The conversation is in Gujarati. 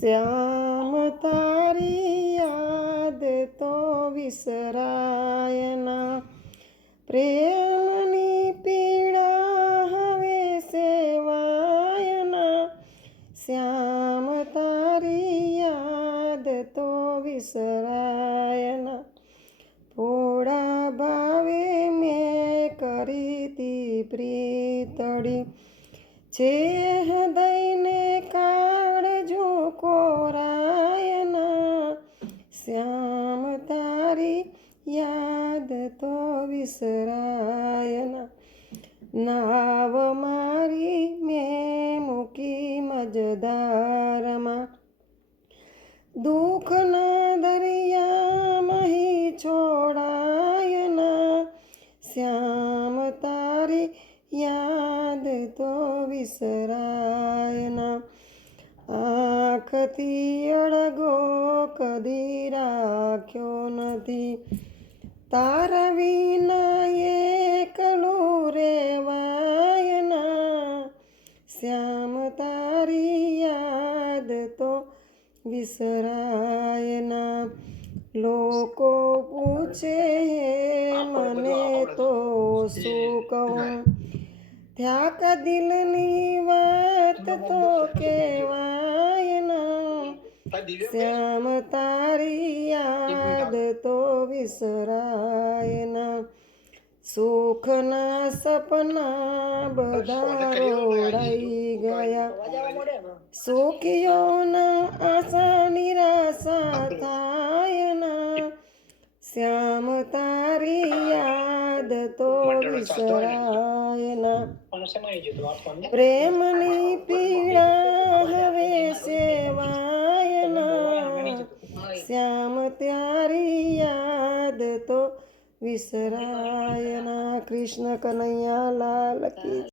શ્યામ તારી યાદ તો વિસરાય ના, પ્રેમની પીડા હવે સેવાય ના, શ્યામ તારી યાદ તો વિસરાય ના. થોડા ભાવે મેં કરી તી પ્રીતડી, છે હૃદયને કાળજો કોરાય ના, શ્યામ તારી યાદ તો વિસરાય ના. નાવ મારી મેં મૂકી મજદારમાં, દુઃખના દરિયામાં હી છોડાય ના, શ્યામ તારી યાદ તો વિસરાય ના. આંખથી અડગો કદી રાખ્યો નથી, તારા વિના એકલું રેવાય ના, શ્યામ તારી યાદ તો વિસરાય ના. લોકો પૂછે મને તો શું કહું, થયા કા દિલની વાત તો કહેવાય ના, શ્યામ તારી યાદ તો વિસરાય ના. સુખના સપના બધા રોડાઈ ગયા, સુખીઓના આશા નિરાશા થાય ના, શ્યામ તારી યાદ તો વિસરાય ના. પ્રેમની પીડા હવે સેવાય ના, શ્યામ તારી યાદ તો વિસરાય ના. કૃષ્ણ કનૈયા લાલ કી